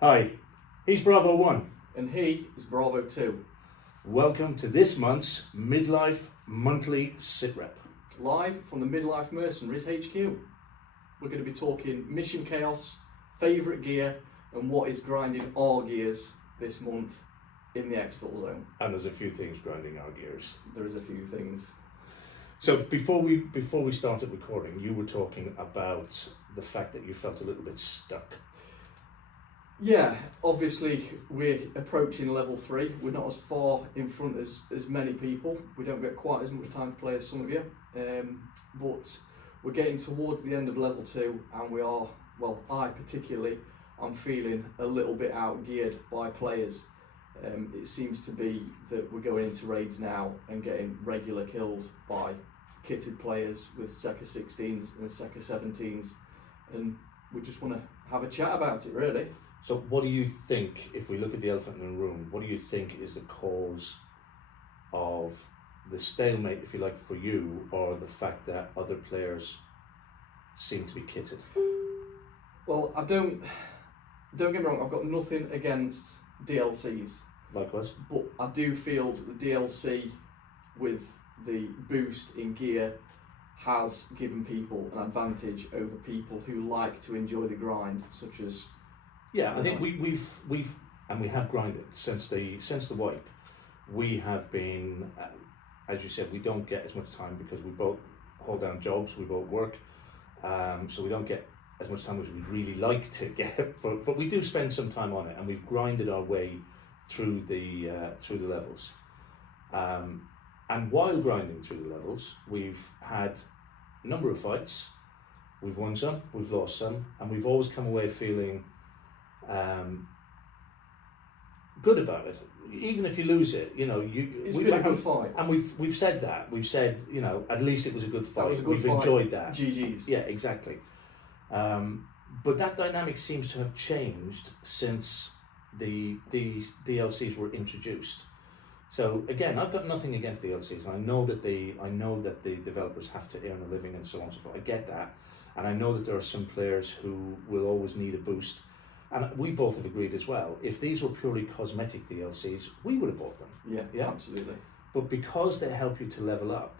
Hi, he's Bravo 1. And he is Bravo 2. Welcome to this month's Midlife Monthly SITREP. Live from the Midlife Mercenaries HQ. We're going to be talking mission chaos, favourite gear, and what is grinding our gears this month in the Exfilzone. And there's a few things grinding our gears. There is a few things. So before we started recording, you were talking about the fact that you felt a little bit stuck. Yeah, obviously we're approaching level 3. We're not as far in front as many people. We don't get quite as much time to play as some of you. But we're getting towards the end of level 2 and we are, well, I particularly, I'm feeling a little bit out-geared by players. It seems to be that we're going into raids now and getting regular kills by kitted players with Sector 16s and Sector 17s, and we just want to have a chat about it, really. So what do you think, if we look at the elephant in the room, what do you think is the cause of the stalemate, if you like, for you, or the fact that other players seem to be kitted? Well, don't get me wrong, I've got nothing against DLCs. Likewise. But I do feel that the DLC with the boost in gear has given people an advantage over people who like to enjoy the grind, such as... Yeah, I think we've and we have grinded since the wipe. We have been, as you said, we don't get as much time because we both hold down jobs, we both work, so we don't get as much time as we'd really like to get. But we do spend some time on it, and we've grinded our way through the levels. And while grinding through the levels, we've had a number of fights. We've won some, we've lost some, and we've always come away feeling good about it. Even if you lose it, you know, it's been a good fight. And we've said that. We've said, you know, at least it was a good fight. That was a good we've fight. Enjoyed that. GG's. Yeah, exactly. But that dynamic seems to have changed since the DLCs were introduced. So again, I've got nothing against DLCs. I know that the developers have to earn a living and so on and so forth. I get that, and I know that there are some players who will always need a boost. And we both have agreed as well, if these were purely cosmetic DLCs, we would have bought them. Yeah, absolutely. But because they help you to level up,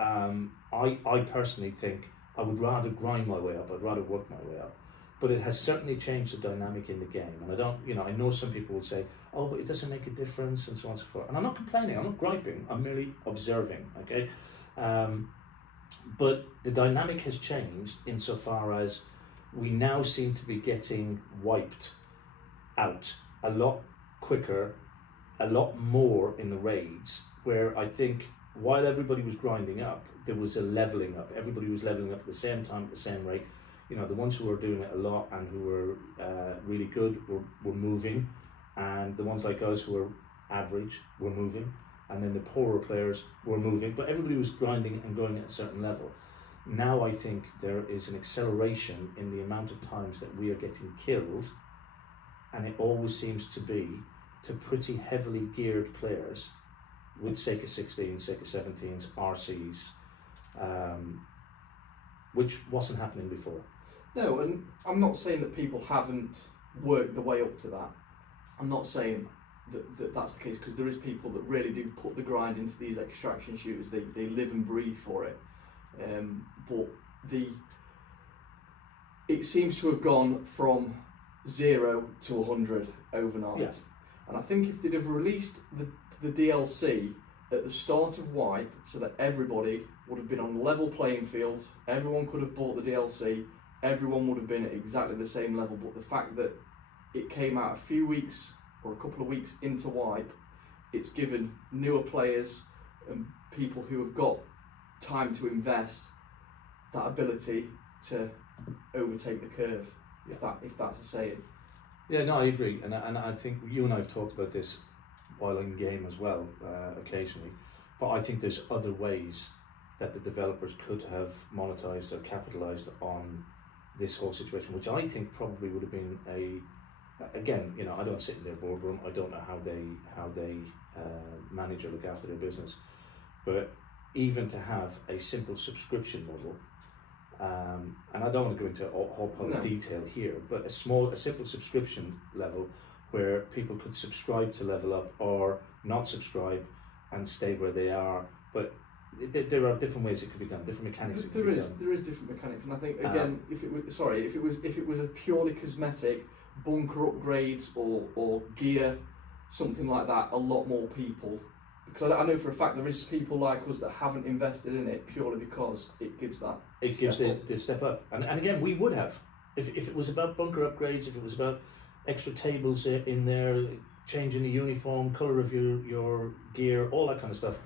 I personally think I would rather grind my way up, I'd rather work my way up. But it has certainly changed the dynamic in the game. And I don't, you know, I know some people would say, oh, but it doesn't make a difference and so on and so forth. And I'm not complaining, I'm not griping, I'm merely observing, okay? But the dynamic has changed insofar as we now seem to be getting wiped out a lot quicker, a lot more in the raids, where I think while everybody was grinding up, there was a leveling up. Everybody was leveling up at the same time, at the same rate. You know, the ones who were doing it a lot and who were really good were moving, and the ones like us who were average were moving, and then the poorer players were moving, but everybody was grinding and going at a certain level. Now I think there is an acceleration in the amount of times that we are getting killed, and it always seems to be to pretty heavily geared players with Sector 16s, Sector 17s, RCs, which wasn't happening before. No, and I'm not saying that people haven't worked the way up to that. I'm not saying that that's the case, because there is people that really do put the grind into these extraction shooters. They live and breathe for it. But it seems to have gone from 0 to 100 overnight. Yeah. And I think if they'd have released the DLC at the start of Wipe, so that everybody would have been on a level playing field, everyone could have bought the DLC, everyone would have been at exactly the same level. But the fact that it came out a few weeks or a couple of weeks into Wipe, it's given newer players and people who have got time to invest that ability to overtake the curve, if that's a saying. Yeah, no, I agree, and I think you and I have talked about this while in game as well, occasionally. But I think there's other ways that the developers could have monetized or capitalized on this whole situation, which I think probably would have been again, you know, I don't sit in their boardroom. I don't know how they manage or look after their business, but even to have a simple subscription model And I don't want to go into a whole pile of detail here, but a simple subscription level where people could subscribe to Level Up or not subscribe and stay where they are. But there are different ways it could be done, different mechanics. There is different mechanics, and I think again, if it was a purely cosmetic bunker upgrades or gear, something like that, a lot more people. Because I know for a fact there is people like us that haven't invested in it purely because it gives that. It gives the step up, and again, we would have if it was about bunker upgrades, if it was about extra tables in there, changing the uniform, colour of your gear, all that kind of stuff.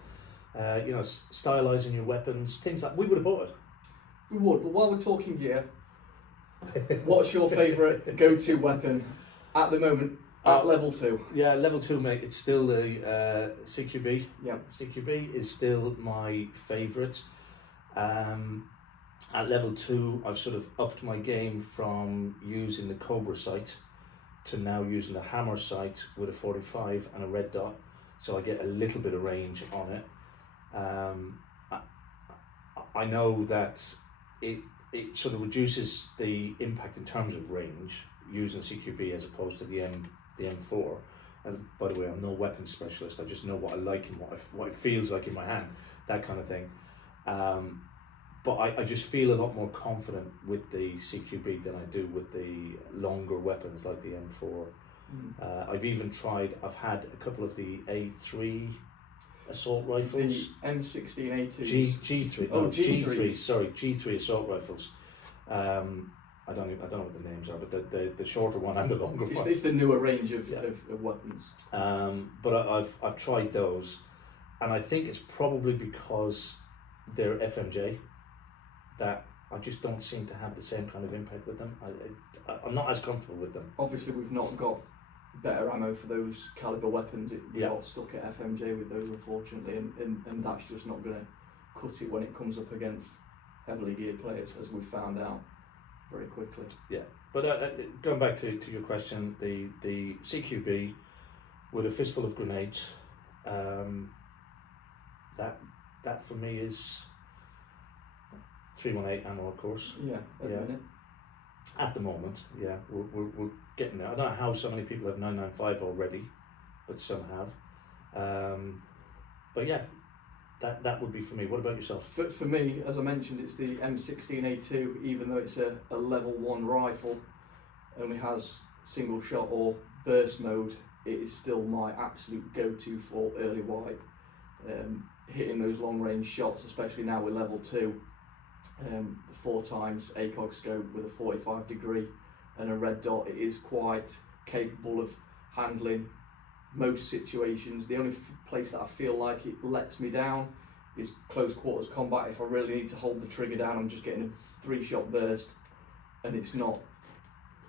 Stylising your weapons, things like we would have bought it. We would, but while we're talking gear, what's your favourite go-to weapon at the moment at level 2? Yeah, level 2, mate. It's still the CQB. Yeah, CQB is still my favourite. At level 2, I've sort of upped my game from using the Cobra sight to now using the hammer sight with a 45 and a red dot, so I get a little bit of range on it. I know that it sort of reduces the impact in terms of range using CQB as opposed to the M4. And by the way, I'm no weapons specialist. I just know what I like and what it feels like in my hand, that kind of thing. But I just feel a lot more confident with the CQB than I do with the longer weapons like the M4. I've had a couple of the A3 assault rifles. The M16A2s. G3. Oh, no, G3s. Sorry, G3 assault rifles. I don't know what the names are, but the shorter one and the longer one. It's the newer range of weapons. But I've tried those, and I think it's probably because they're FMJ that I just don't seem to have the same kind of impact with them. I'm not as comfortable with them. Obviously, we've not got better ammo for those caliber weapons. We are stuck at FMJ with those, unfortunately, and that's just not going to cut it when it comes up against heavily geared players, as we've found out very quickly. Yeah, but going back to your question, the CQB with a fistful of grenades, that for me is 318 ammo, of course. Yeah, at the minute. At the moment, yeah, we're getting there. I don't know how so many people have 995 already, but some have. But yeah, that would be for me. What about yourself? For me, as I mentioned, it's the M16A2. Even though it's a level 1 rifle, only has single shot or burst mode, it is still my absolute go-to for early wipe. Hitting those long range shots, especially now with level 2. The 4 times ACOG scope with a 45 degree and a red dot, it is quite capable of handling most situations. The only place that I feel like it lets me down is close quarters combat. If I really need to hold the trigger down, I'm just getting a 3-shot burst, and it's not.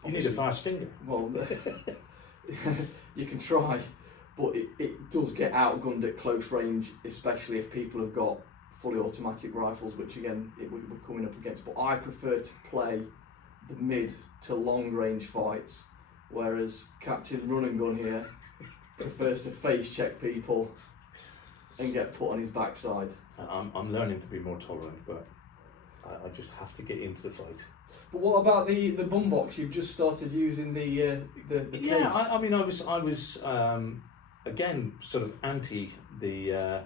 You need a fast finger. Well, you can try, but it does get outgunned at close range, especially if people have got fully automatic rifles, which again we're coming up against. But I prefer to play the mid to long range fights, whereas Captain Run and Gun here prefers to face check people and get put on his backside. I'm learning to be more tolerant, but I just have to get into the fight. But what about the bum box? You've just started using the case. Yeah, I mean I was again sort of anti the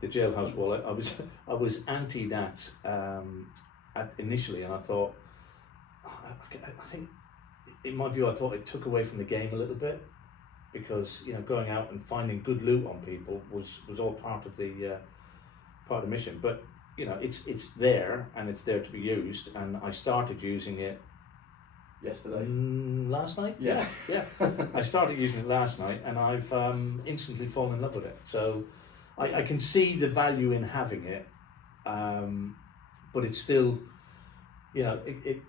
the jailhouse wallet. I was anti that initially, and I thought, I think, in my view, I thought it took away from the game a little bit, because going out and finding good loot on people was all part of the mission. But it's there, and it's there to be used, and I started using it yesterday, last night. Yeah. I started using it last night, and I've instantly fallen in love with it. So I can see the value in having it, but it's still, it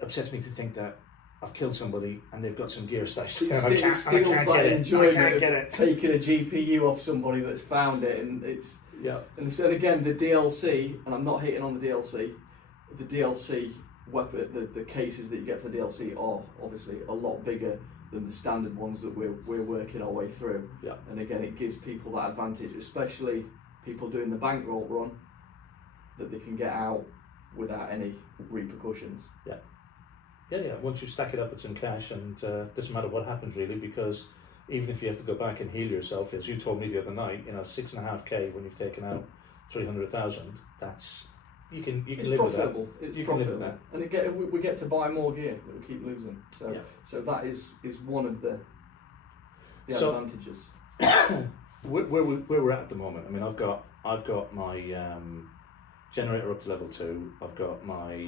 upsets me to think that I've killed somebody and they've got some gear stashed. It steals that enjoyment of taking a GPU off somebody that's found it, and it's And so again, the DLC, and I'm not hating on the DLC. The DLC weapon, the cases that you get for the DLC are obviously a lot bigger than the standard ones that we're working our way through. Yeah. And again, it gives people that advantage, especially people doing the bankroll run, that they can get out without any repercussions. Yeah. Once you stack it up with some cash, and doesn't matter what happens really, because even if you have to go back and heal yourself, as you told me the other night, 6.5K when you've taken out 300,000, that's you can live profitable. with that. It's you profitable. Can live with that. And we get to buy more gear that we keep losing. So that is one of the advantages. where we're at the moment. I mean, I've got my generator up to level 2. I've got my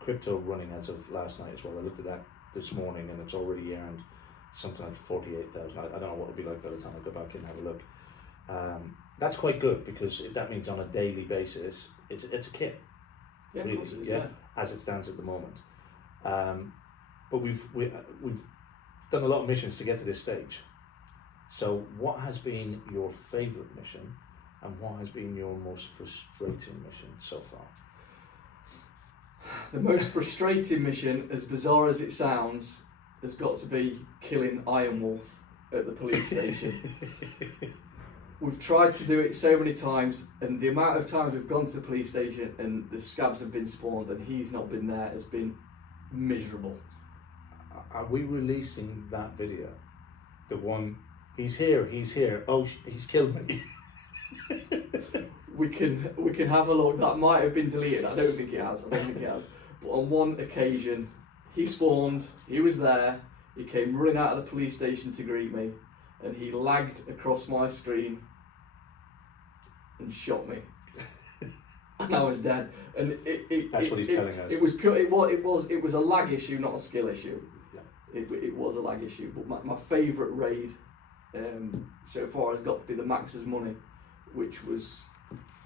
crypto running as of last night as well. I looked at that this morning, and it's already earned something like 48,000. I don't know what it'll be like by the time I go back in and have a look. That's quite good, because that means on a daily basis it's a kit. Yeah, really, of course it is, as it stands at the moment. But we've done a lot of missions to get to this stage. So what has been your favourite mission, and what has been your most frustrating mission so far? The most frustrating mission, as bizarre as it sounds, has got to be killing Iron Wolf at the police station. We've tried to do it so many times, and the amount of times we've gone to the police station and the scabs have been spawned and he's not been there has been miserable. Are we releasing that video? The one, he's here, oh, he's killed me. We can have a look. That might have been deleted. I don't think it has. But on one occasion, he spawned, he was there, he came running out of the police station to greet me, and he lagged across my screen and shot me. And I was dead. And that's what he's telling us. It was pure. It was a lag issue, not a skill issue. Yeah. It was a lag issue. But my favourite raid so far has got to be the Max's Money, which was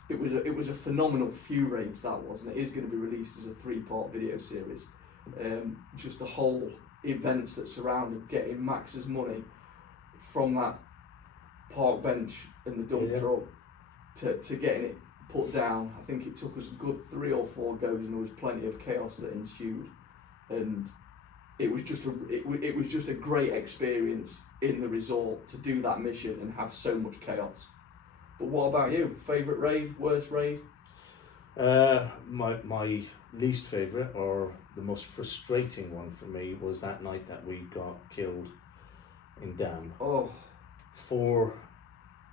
it was a phenomenal few raids that was, and it is going to be released as a 3-part video series. Just the whole events that surrounded getting Max's Money from that park bench and the dump truck to getting it put down. I think it took us a good 3 or 4 goes, and there was plenty of chaos that ensued, and it was just a great experience in the resort to do that mission and have so much chaos. But what about you? Favourite raid, worst raid? My least favourite, or the most frustrating one for me, was that night that we got killed in Dam. Oh. 4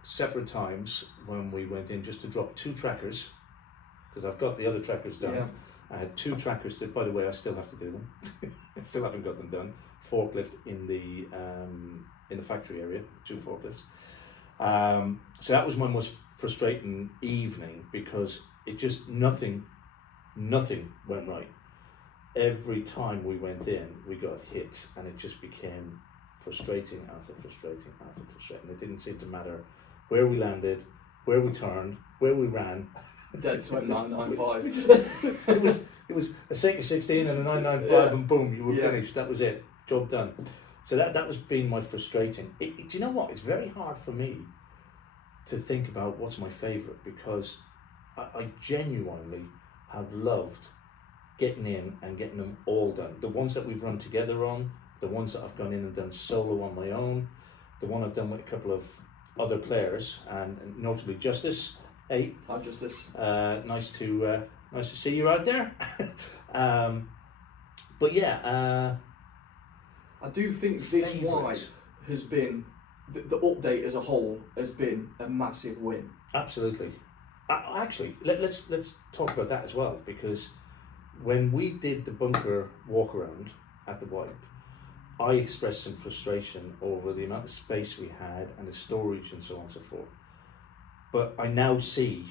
separate times when we went in just to drop 2 trackers, because I've got the other trackers done. Yeah. I had 2 trackers that, by the way, I still have to do them. I still haven't got them done. Forklift in the factory area, 2 forklifts. So that was my most frustrating evening, because it just nothing went right. Every time we went in, we got hit, and it just became frustrating after frustrating after frustrating. It didn't seem to matter where we landed, where we turned, where we ran. Dead to a 995. It was a 16 and a 995, and boom, you were finished. That was it, job done. So that was being my frustrating. Do you know what? It's very hard for me to think about what's my favourite, because I genuinely have loved getting in and getting them all done. The ones that we've run together on, the ones that I've gone in and done solo on my own, the one I've done with a couple of other players, and notably Justice. Hey, Hi Justice. Nice to see you out there. But yeah, I do think this wipe has been the update as a whole has been a massive win. Absolutely. Actually, let's talk about that as well, because when we did the bunker walk around at the wipe, I expressed some frustration over the amount of space we had and the storage and so on and so forth. But I now see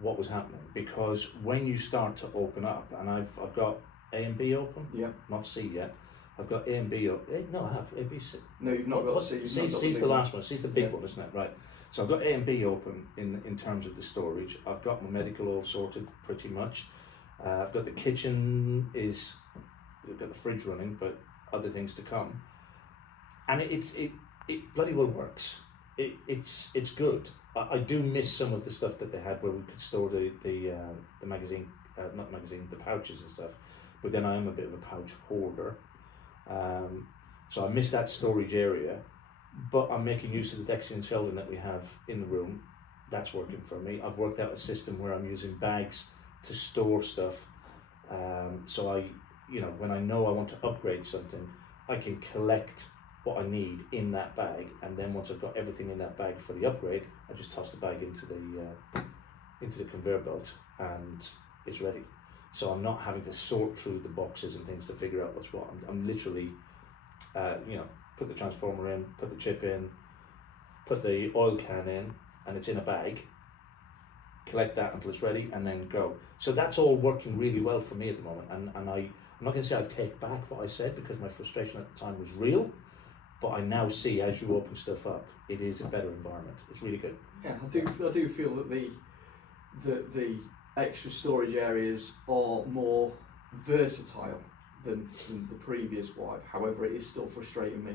what was happening, because when you start to open up, and I've got A and B open, not C yet. I've got A and B open. No, I have A, B, C. No, you've not got C. C's the last one. C's the big one, isn't it? Right. So I've got A and B open in terms of the storage. I've got my medical all sorted pretty much. I've got the kitchen we've got the fridge running, but other things to come. And it bloody well works. It's good. I do miss some of the stuff that they had where we could store the magazine, not magazine, the pouches and stuff. But then I am a bit of a pouch hoarder. So I miss that storage area, but I'm making use of the Dexian shelving that we have in the room. That's working for me. I've worked out a system where I'm using bags to store stuff So I, when I know I want to upgrade something, I can collect what I need in that bag, and then once I've got everything in that bag for the upgrade, I just toss the bag into the conveyor belt, and it's ready. So I'm not having to sort through the boxes and things to figure out what's what. I'm literally, put the transformer in, put the chip in, put the oil can in, and it's in a bag. Collect that until it's ready, and then go. So that's all working really well for me at the moment. And I'm not going to say I take back what I said, because my frustration at the time was real. But I now see, as you open stuff up, it is a better environment. It's really good. Yeah, I do feel that the extra storage areas are more versatile than the previous wipe. However, it is still frustrating me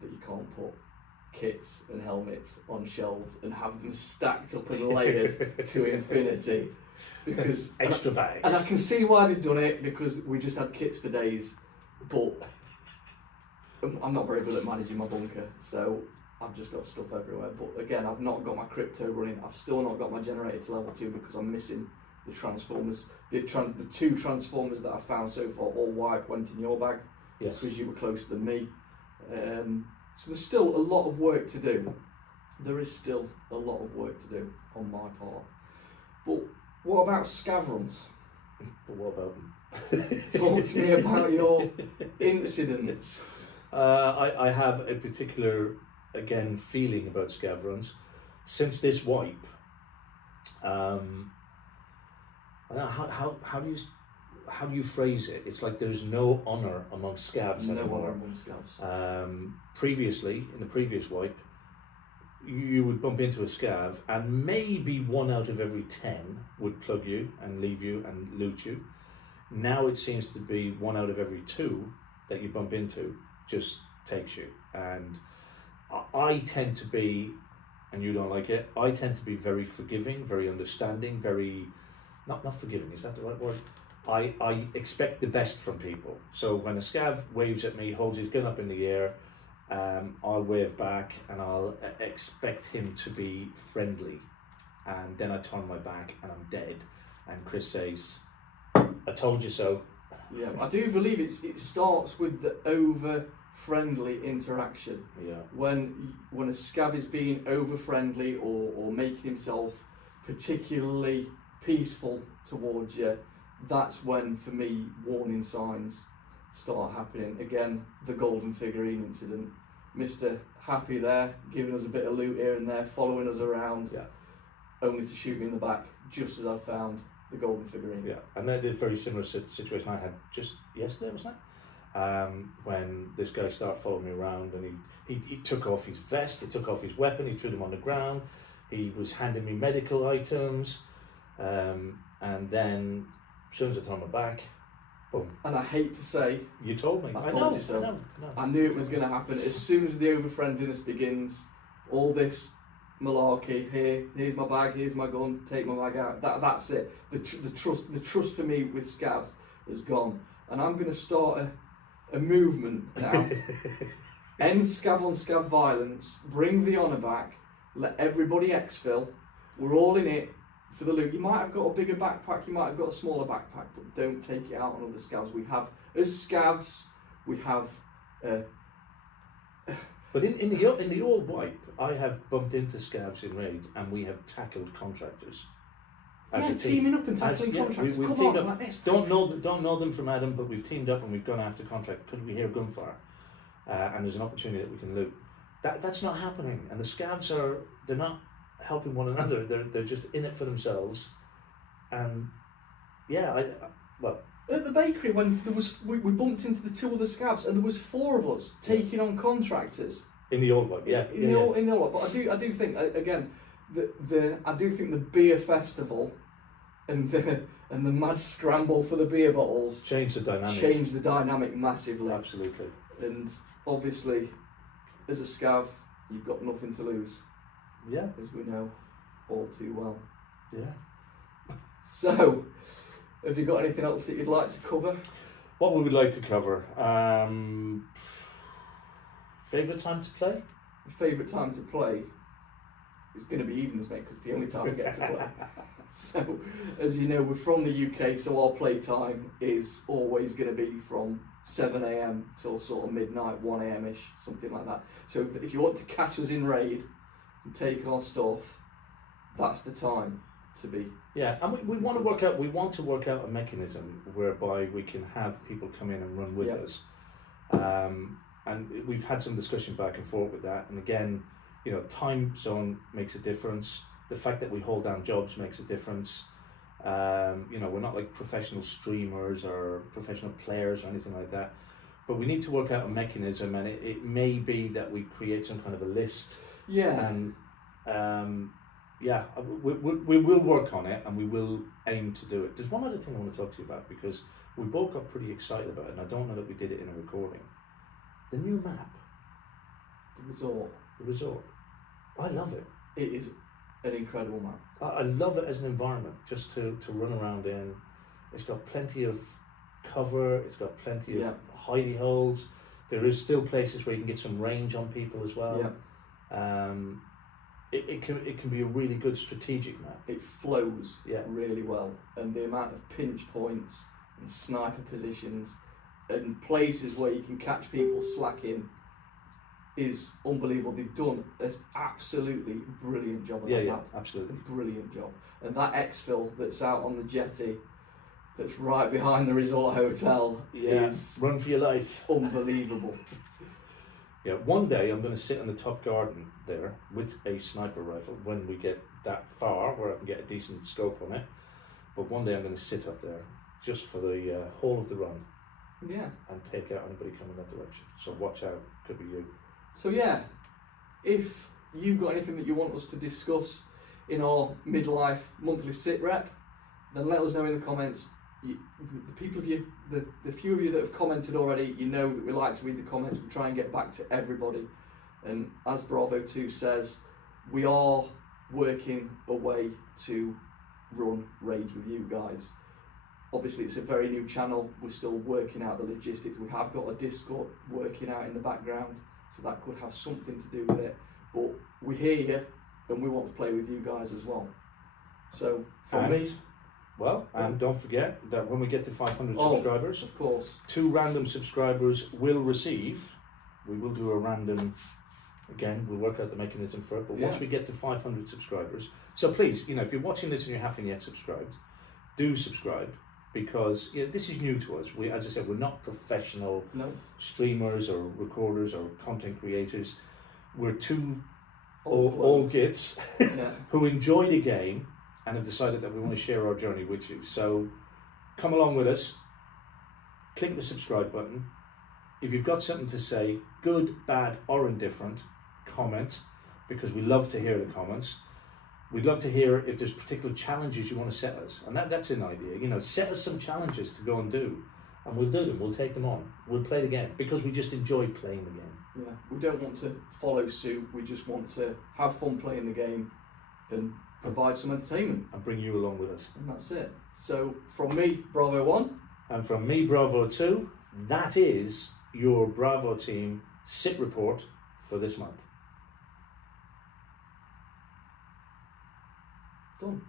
that you can't put kits and helmets on shelves and have them stacked up and layered to infinity, because extra bags. And I can see why they've done it, because we just had kits for days, but I'm not very good at managing my bunker, so I've just got stuff everywhere. But again, I've not got my crypto running. I've still not got my generator to level 2 because I'm missing the transformers. The 2 transformers that I found so far, all wipe, went in your bag. Yes. Because you were closer than me. So there's still a lot of work to do. There is still a lot of work to do on my part. But what about scav runs? But what about them? Talk to me about your incidents. I have a particular, again, feeling about scav runs. Since this wipe, I don't know, how do you phrase it? It's like there's no honour among scavs anymore. No honour among scavs. Previously, in the previous wipe, you would bump into a scav, and maybe 1 out of every 10 would plug you and leave you and loot you. Now it seems to be 1 out of every 2 that you bump into just takes you. And I tend to be, and you don't like it, I tend to be very forgiving, very understanding, very, not forgiving, is that the right word? I expect the best from people. So when a scav waves at me, holds his gun up in the air, I'll wave back, and I'll expect him to be friendly. And then I turn my back and I'm dead. And Chris says, I told you so. Yeah, I do believe it starts with the over-friendly interaction. Yeah. When a scav is being over-friendly or making himself particularly peaceful towards you, that's when, for me, warning signs start happening. Again, the golden figurine incident. Mr. Happy there, giving us a bit of loot here and there, following us around, only to shoot me in the back, just as I found the golden figurine. Yeah, and then a very similar situation I had just yesterday, wasn't it? When this guy started following me around, and he took off his vest, he took off his weapon, he threw them on the ground, he was handing me medical items, and then as soon as I turned my back, boom. And I hate to say, you told me. I told you so. I knew it was going to happen. As soon as the over-friendliness begins, all this malarkey, here's my bag, here's my gun, take my bag out, that's it. The trust for me with scavs is gone. And I'm going to start a movement now. End scav on scav violence, bring the honour back, let everybody exfil, we're all in it for the loot. You might have got a bigger backpack, you might have got a smaller backpack, but don't take it out on other scavs. We have, as scavs, we have... But in the old wipe, I have bumped into scavs in raid, and we have tackled contractors. As a team. Teaming up and tackling contractors. We've teamed up. Like this. Don't know them from Adam, but we've teamed up and we've gone after contract because we hear gunfire, and there's an opportunity that we can loot. That's not happening, and the scavs they're not helping one another. They're just in it for themselves, and at the bakery, when we bumped into the 2 other scavs, and there was 4 of us taking on contractors in the old one. In the old one. But I do think again, I do think the beer festival and the mad scramble for the beer bottles changed the dynamic massively. Absolutely. And obviously, as a scav, you've got nothing to lose. Yeah, as we know all too well. Yeah. So, have you got anything else that you'd like to cover? What would we like to cover? Favourite time to play? Favourite time to play? it's going to be evenings, mate, because it's the only time we get to play. So, as you know, we're from the UK, so our play time is always going to be from 7 a.m. till sort of midnight, 1 a.m. ish, something like that. So if you want to catch us in raid and take our stuff, that's the time to be. Yeah, and we want to work out a mechanism whereby we can have people come in and run with us. And we've had some discussion back and forth with that. And again, you know, time zone makes a difference. The fact that we hold down jobs makes a difference. You know, we're not like professional streamers or professional players or anything like that. But we need to work out a mechanism, and it may be that we create some kind of a list. Yeah. And yeah, we will work on it, and we will aim to do it. There's one other thing I want to talk to you about, because we both got pretty excited about it, and I don't know that we did it in a recording. The new map. The resort. The resort. I love it. It is an incredible map. I love it as an environment, just to run around in. It's got plenty of cover, it's got plenty of hidey holes. There is still places where you can get some range on people as well. Yeah. It can be a really good strategic map. It flows really well, and the amount of pinch points and sniper positions and places where you can catch people slacking is unbelievable. They've done an absolutely brilliant job of that map. Absolutely. A brilliant job. And that exfil that's out on the jetty, that's right behind the resort hotel, is run for your life. Unbelievable. Yeah, one day I'm going to sit in the top garden there with a sniper rifle when we get that far where I can get a decent scope on it. But one day I'm going to sit up there just for the whole of the run. Yeah. And take out anybody coming that direction. So watch out, could be you. So yeah, if you've got anything that you want us to discuss in our Midlife Monthly SITREP, then let us know in the comments. The few of you that have commented already, you know that we like to read the comments. We try and get back to everybody. And as Bravo 2 says, we are working a way to run raids with you guys. Obviously, it's a very new channel. We're still working out the logistics. We have got a Discord working out in the background, so that could have something to do with it. But we hear you, and we want to play with you guys as well. So, from me... Well, and don't forget that when we get to 500 subscribers, of course, 2 random subscribers will receive. We will do a random, again, we'll work out the mechanism for it, but once we get to 500 subscribers, so please, you know, if you're watching this and you haven't yet subscribed, do subscribe, because this is new to us. We, as I said, we're not professional streamers or recorders or content creators. We're 2 old gits who enjoy the game and have decided that we want to share our journey with you. So come along with us, click the subscribe button. If you've got something to say, good, bad or indifferent, comment, because we love to hear the comments. We'd love to hear if there's particular challenges you want to set us, and that's an idea. You know, set us some challenges to go and do, and we'll do them, we'll take them on. We'll play the game, because we just enjoy playing the game. Yeah, we don't want to follow suit, we just want to have fun playing the game and provide some entertainment. And bring you along with us. And that's it. So, from me, Bravo 1. And from me, Bravo 2, that is your Bravo team SIT report for this month. Done.